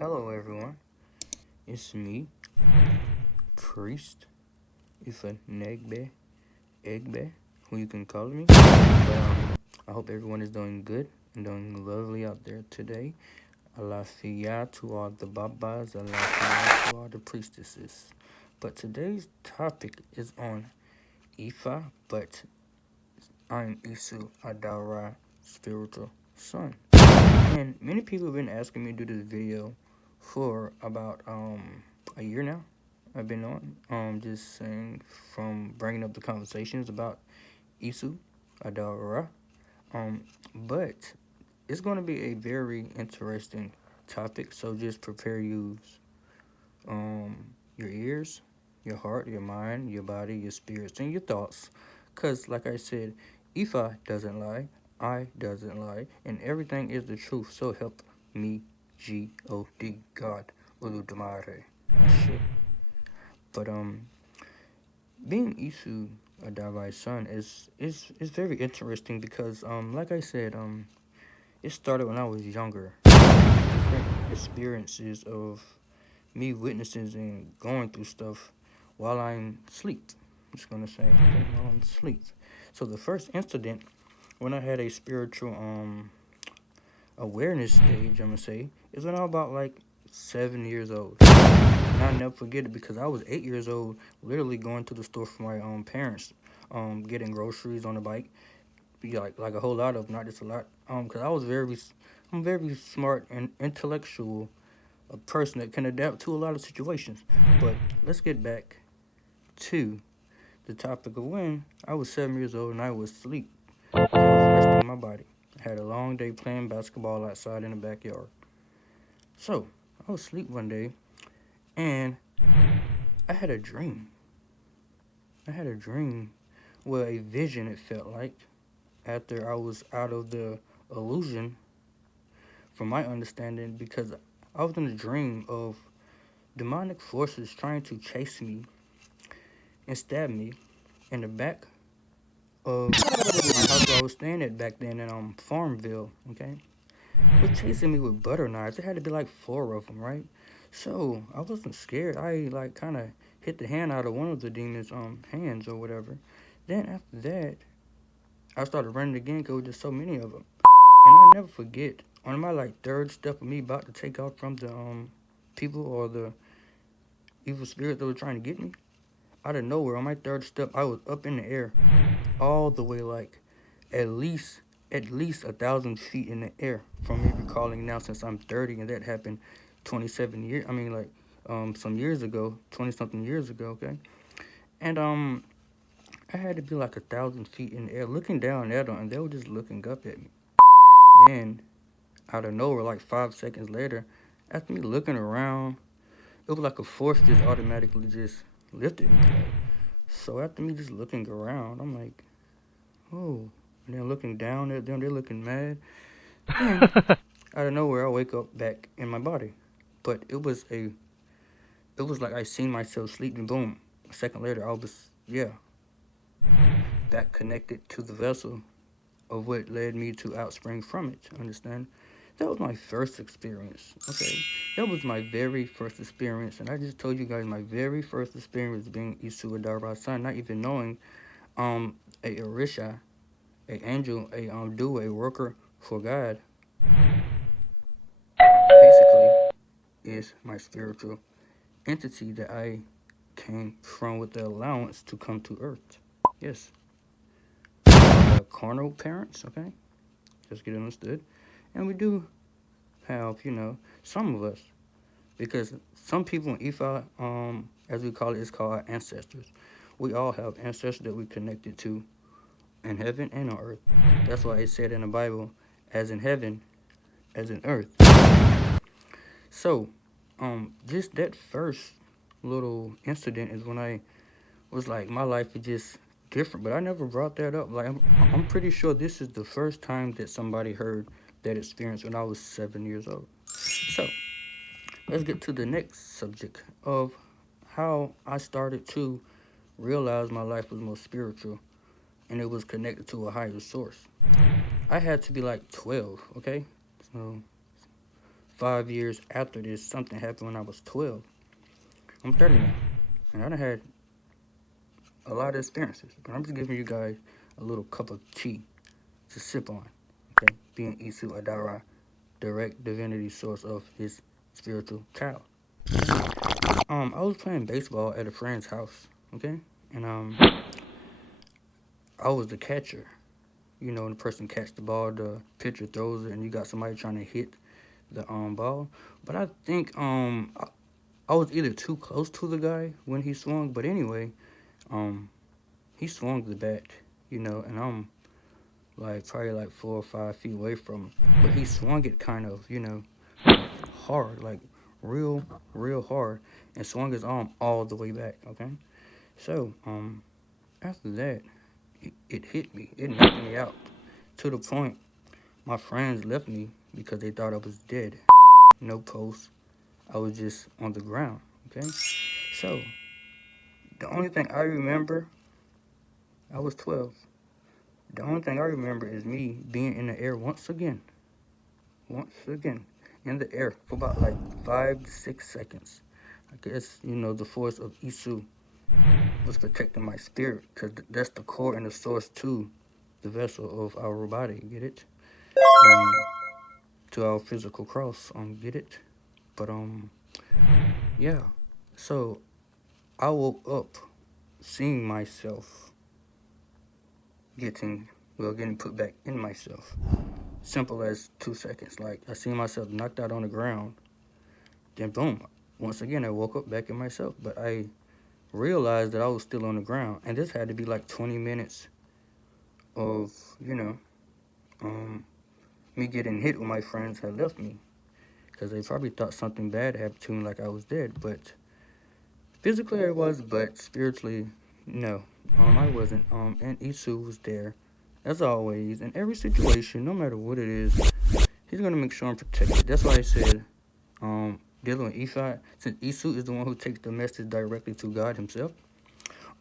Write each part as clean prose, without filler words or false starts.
Hello everyone, it's me, Priest, Ifa Egbe, who you can call me. I hope everyone is doing good and doing lovely out there today. Alafia to all the babas, alafia to all the priestesses. But today's topic is on Ifa, but I'm Isu Adara, spiritual son. And many people have been asking me to do this video for about a year now. I've been on just saying from bringing up the conversations about Isu Adara. But it's going to be a very interesting topic. So just prepare your ears, your heart, your mind, your body, your spirits, and your thoughts. Cause like I said, Ifa doesn't lie, I doesn't lie, and everything is the truth. So help me, God, God, Uludumare. Shit. But being Isu Adavai's son is very interesting because like I said it started when I was younger. Different experiences of me witnessing and going through stuff while I'm asleep. I'm just gonna say okay, while I'm asleep. So the first incident when I had a spiritual awareness stage, I'm gonna say, is when I was about like 7 years old. And I'll never forget it because I was 8 years old, literally going to the store for my parents, getting groceries on the bike. Be like a whole lot of, not just a lot. Because I'm very smart and intellectual, a person that can adapt to a lot of situations. But let's get back to the topic of when I was 7 years old and I was asleep. I was resting my body. I had a long day playing basketball outside in the backyard. So I was asleep one day and I had a dream. I had a dream, well, a vision, it felt like, after I was out of the illusion, from my understanding, because I was in a dream of demonic forces trying to chase me and stab me in the back of my house where I was staying at back then in Farmville, okay? Was chasing me with butter knives. There had to be like four of them, right? So I wasn't scared. I like kind of hit the hand out of one of the demons' hands or whatever. Then after that, I started running again because there was just so many of them. And I'll never forget, on my like third step of me about to take off from the people or the evil spirits that were trying to get me, out of nowhere, on my third step, I was up in the air, all the way like at least 1,000 feet in the air from me recalling now since I'm 30 and that happened 27 years. I mean like some years ago, 20 something years ago. Okay, and I had to be like 1,000 feet in the air, looking down at them, and they were just looking up at me. Then out of nowhere, like 5 seconds later, after me looking around, it was like a force just automatically just lifted me. Like, so after me just looking around, I'm like, oh. And then looking down at them, they're looking mad. Then out of nowhere, I wake up back in my body. But it was like I seen myself sleeping. Boom. A second later, I was, yeah, back connected to the vessel of what led me to outspring from it. Understand? That was my first experience. Okay, that was my very first experience, and I just told you guys my very first experience being Isu Adara's son, not even knowing a Orisha, a angel, a do a worker for God, basically is my spiritual entity that I came from with the allowance to come to earth. Yes, carnal parents. Okay, just get understood, and we do have, some of us, because some people in Ifa, as we call it, is called our ancestors. We all have ancestors that we connected to in heaven and on earth. That's why it said in the Bible, as in heaven, as in earth. So, just that first little incident is when I was like, my life is just different. But I never brought that up. Like, I'm pretty sure this is the first time that somebody heard that experience when I was 7 years old. So, let's get to the next subject of how I started to realize my life was more spiritual and it was connected to a higher source. I had to be like 12, okay? So 5 years after this, something happened when I was 12. I'm 30 now, and I done had a lot of experiences. But I'm just giving you guys a little cup of tea to sip on. Okay, being Isu Adara, direct divinity source of his spiritual child. I was playing baseball at a friend's house. Okay, and I was the catcher. You know, the person catch the ball, the pitcher throws it, and you got somebody trying to hit the ball. But I think I was either too close to the guy when he swung, but anyway, um he swung the bat, you know, and I'm like probably like 4 or 5 feet away from him. But he swung it kind of, you know, like hard, like real hard, and swung his arm all the way back. Okay, so after that, it hit me, it knocked me out to the point my friends left me because they thought I was dead. No pulse, I was just on the ground. Okay, so the only thing I remember, I was 12. The only thing I remember is me being in the air once again, in the air for about like 5 to 6 seconds. I guess, you know, the force of Isu was protecting my spirit because that's the core and the source to the vessel of our body, get it? Um, to our physical cross, get it? But, yeah. So I woke up seeing myself getting, getting put back in myself. Simple as 2 seconds. Like, I seen myself knocked out on the ground. Then, boom. Once again, I woke up back in myself. But I realized that I was still on the ground. And this had to be like 20 minutes of, you know, um, me getting hit when my friends had left me. Because they probably thought something bad happened to me, like I was dead. But physically I was, but spiritually, no. I wasn't. And Isu was there, as always, in every situation, no matter what it is. He's gonna make sure I'm protected. That's why I said, dealing with Ifa, since Isu is the one who takes the message directly to God Himself.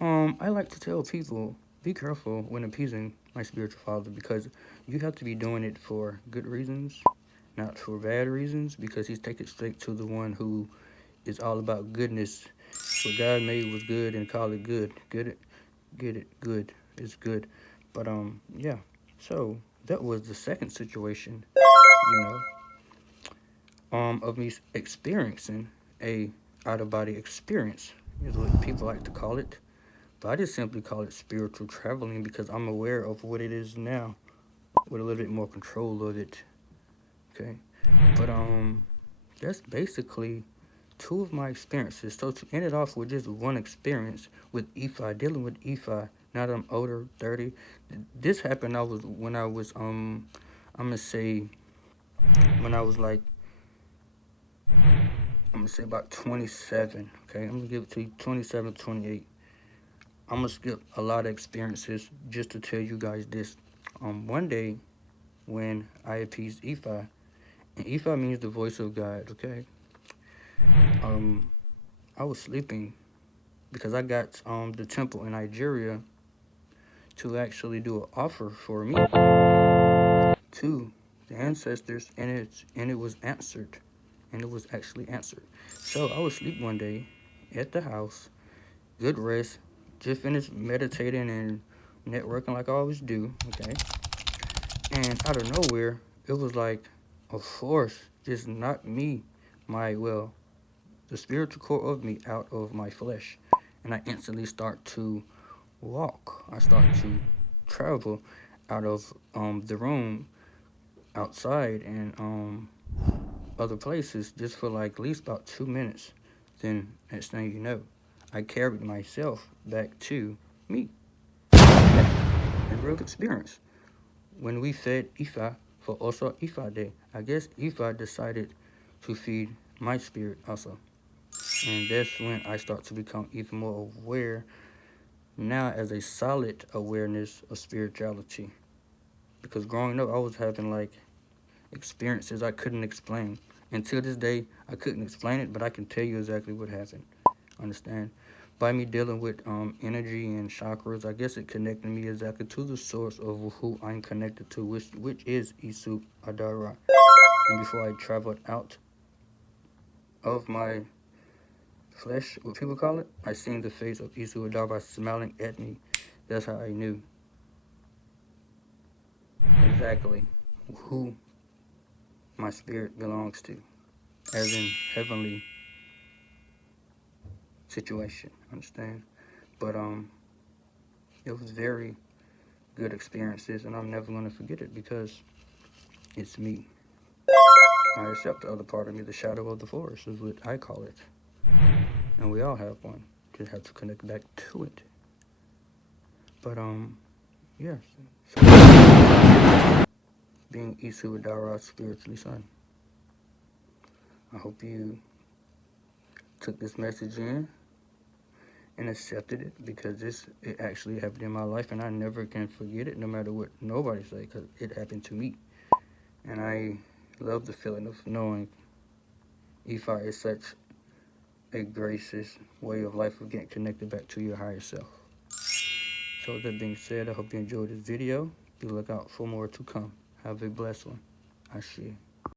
I like to tell people, be careful when appeasing my spiritual father because you have to be doing it for good reasons, not for bad reasons, because He's taking it straight to the one who is all about goodness. What God made was good and call it good. Get it, good. It's good. But yeah. So that was the second situation, you know, of me experiencing a out of body experience, is what people like to call it. But I just simply call it spiritual traveling because I'm aware of what it is now with a little bit more control of it. Okay. But that's basically two of my experiences. So to end it off with just one experience with EFI, dealing with EFI, now that I'm older, 30. This happened when I was I'm gonna say when I was like I'm gonna say about 27. Okay, I'm gonna give it to you 27, 28. I'm gonna skip a lot of experiences just to tell you guys this. One day when I appeased Ifa, and Ifa means the voice of God. Okay. Um, I was sleeping because I got the temple in Nigeria to actually do an offer for me to the ancestors, and it was answered, and it was actually answered. So I was asleep one day at the house, good rest, just finished meditating and networking like I always do. Okay, and out of nowhere, it was like a force just knocked me, the spiritual core of me out of my flesh, and I instantly start to walk. I start to travel out of the room outside and other places just for like at least about 2 minutes. Then next thing you know, I carried myself back to me. Yeah, a real experience. When we fed Ifa for also Ifa Day, I guess Ifa decided to feed my spirit also. And that's when I start to become even more aware now as a solid awareness of spirituality. Because growing up, I was having like experiences I couldn't explain. Until this day, I couldn't explain it, but I can tell you exactly what happened. Understand? By me dealing with energy and chakras, I guess it connected me exactly to the source of who I'm connected to, which is Isu Adara. and before I traveled out of my flesh, what people call it, I seen the face of ESU SON smiling at me. That's how I knew exactly who my spirit belongs to, as in heavenly situation, understand? But it was very good experiences, and I'm never gonna forget it because it's me. I accept the other part of me, the shadow of the forest is what I call it. And we all have one. Just have to connect back to it. But yes. So, being ESU spiritually son. I hope you took this message in and accepted it, because it actually happened in my life, and I never can forget it, no matter what nobody say, because it happened to me. And I love the feeling of knowing Ifa is such a gracious way of life of getting connected back to your higher self. So with that being said, I hope you enjoyed this video. Be lookout for more to come. Have a blessed one. Ashe.